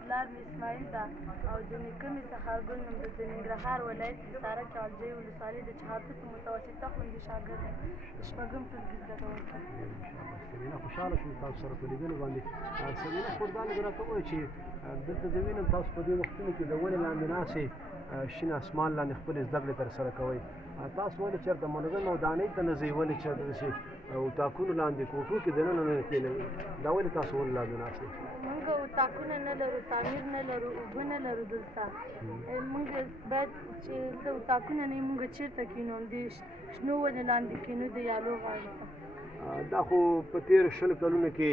پلار مې اسماعیل ده او د نیکه مې سهارګل نوم ده. د ننګرهار ولایت حصارک چارجۍ ولسوالۍ د چهارتوت متوسطه ښوونځي شاګرد یم. د شپږم ټولګي زده کوونکی. سمینا خوشحاله شوم تاسو سره په لیدلو باندې. سمینا خو دا لږ راته ووایه چې دلته زه وینم تاسو په دې وختونو کې د ونې لاندې ناستې شین اسمان لاندې خپلې زده کړې ترسره کوئ. تاسو ولې چېرته منظمه ودانۍ ته نه ځئ؟ ولې چېرته داسې اتاقونو لاندې کوټو کې دننه نه کښېنئ؟ دا ولې تاسو ونې لاندې ناست یئ؟ موږ اتاقونه نه لرو، تعمیر نه لرو، اوبه نه لرو دلته. موږ باید چې دلته اتاقونه نه وي، موږ چېرته کښېنو؟ د شنو ونې لاندې کښېنو د یالو غاړې ته. دا خو په تېرو 20 کلونو کې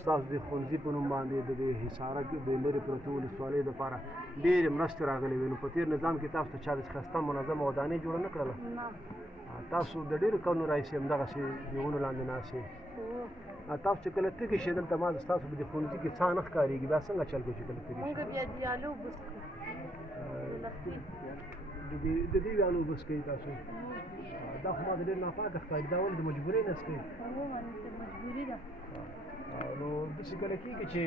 ستاسو د ښوونځي په نوم باندې د دې حصارک د لرې پرتو ولسوالیو دپاره ډېرې مرستې راغلې وې. نو په تېر نظام کې تاسو ته چا داسې ښایسته منظمه ودانۍ جوړه نه کړله؟ تاسو د ډېرو کلونو راهیسې همدغسې د ونو لاندې ناست یئ. تاسو چې کله تږي شئ دلته ما ستاسو په دې ښوونځي کې څا نه ښکارېږي؟ بیا څنګه چل کوئ چې کله تږي شئ؟ موږ بیا د یالو اوبه څښو. د دې ویالو اوبه څښئ تاسو؟ دا خو ما ته ډېر ناپاکه ښکاري. دا ولې د مجبورۍ نه څښئ؟ مجبوري ده. نو داسې کله کېږي چې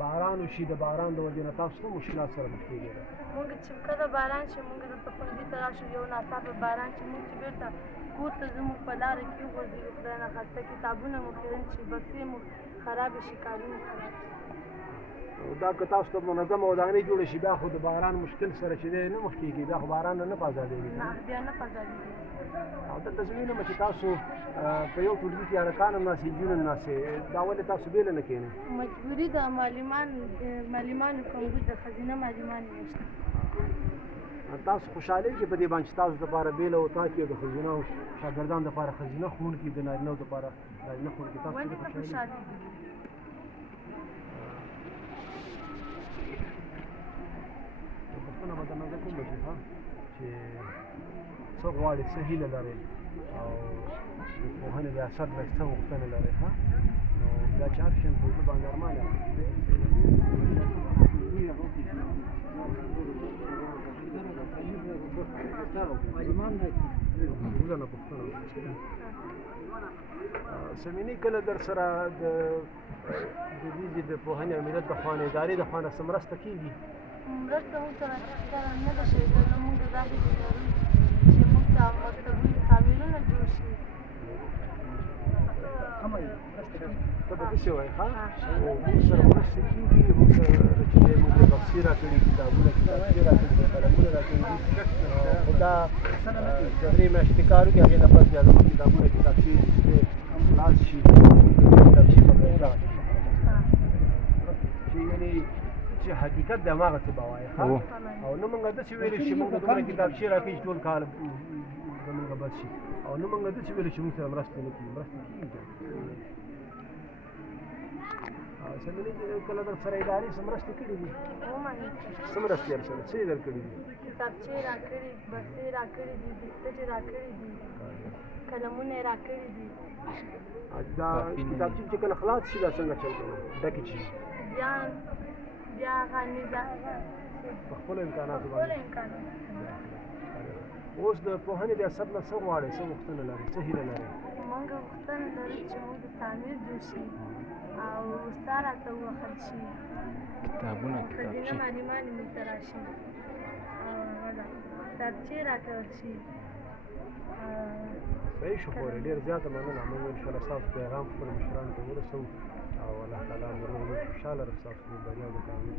باران وشي، د باران د وجې نه تاسو کوم مشکلات سره مخ کېږئ؟ موږ چې کله باران شي موږ دلته ښوونځي ته راشو، یو ناڅاپه باران شي موږ چې بېرته کور ته ځو، موږ په لاره کې وغورځېږو. خدای نخواسته کتابونه مو خیرن شي، بکسې مو خرابې شي، کالي مو خراب شي. دا که تاسو ته منظمه ودانۍ جوړه شي بیا خو د باران مشکل سره چې دی نه مخ کېږي، بیا خو باران نه په ازادېږي. نه بیا نه په ازادېږي. او دلته زه وینم چې تاسو په یو ټولګي کې هلکان هم ناست، نجونې هم ناستې. دا ولې تاسو بېله نه کښېنئ؟ مجبوري ده. معلمانو کمبود ده، ښځینه معلمان یې نشته. تاسو خوشحالېږئ په دې باندې چې تاسو دپاره بېله اتاق کې د ښځینه شاګردانو دپاره ښځینه ښوونکي، د نارینهو دپاره نارینه ښوونکي؟ تاسو ولې نه خوشحالېږئ؟ پوښتنه به درنه زه کوم بچي ښه چې څه غواړئ، څه هیله لرئ او د پوهنې ریاست نه څه غوښتنې لرئ ښه؟ نو دا چې هر شی په زړه باندې ارمان یم. سمینې کله در سره د دې د پوهنې او ملت د خوا نه ادارې د خوا نه څه مرسته کېږي؟ مرسته موږ سره نه ده شوې. نو موږ دا هیله لرو چې موږ ته مکتبونه، تعمیرونه جوړ شي. ته به داسې وایې ښه؟ موږ سره مرستې کېږي، موږ سره چې دی موږ ته بکسې راکړي، کتابونه کتابچې راکړي، قلمونه راکړي. خو دا د 3 میاشتې کار وکړي، هغې نه پس بیا زموږ کتابونه کتابچې خلاص شي، کتابچې به پیدا شي. چې یعنې چې حقیقت دی هماغسې به وایې ښه؟ او نه موږ داسې ویلو چې موږ ته دومره کتابچې راکړي چې ټول کال زموږ بس شي، او نه موږ داسې ویلو چې موږ سره مرستې نه کېږي. مرستې کېږي. سمینې کله در سره ادارې څه مرستې کړي دي؟ څه مرستې در سره څه یې در کړي دي؟ کتابچې راکړي، بکسې راکړي دي، بسترې راکړي دي، قلمونه یې راکړي دي. دا کتابچې چې کله خلاص شي دا څنګه چل کوي؟ ډکې شي بیا هغه نظام په خپلو امکاناتو باندې. اوس د پوهنې ریاست نه څه غواړئ، څه غوښتنه لرئ، څه هیله لرئ؟ موږ غوښتنه لرو چې موږ د تعمیر جوړ شي او ستا راته ووهل شي، کتابونه ښځینه معلمان موږ ته راشي او کتابچې راکړل شي. صحیح شو خورې، ډېر زیاته مننه. موږ انشاءالله ستاسو پیغام خپلو مشرانو ته ورسوو او الله تعالی مو روغ خوشحاله رسوي، ستاسو د بریا د تامین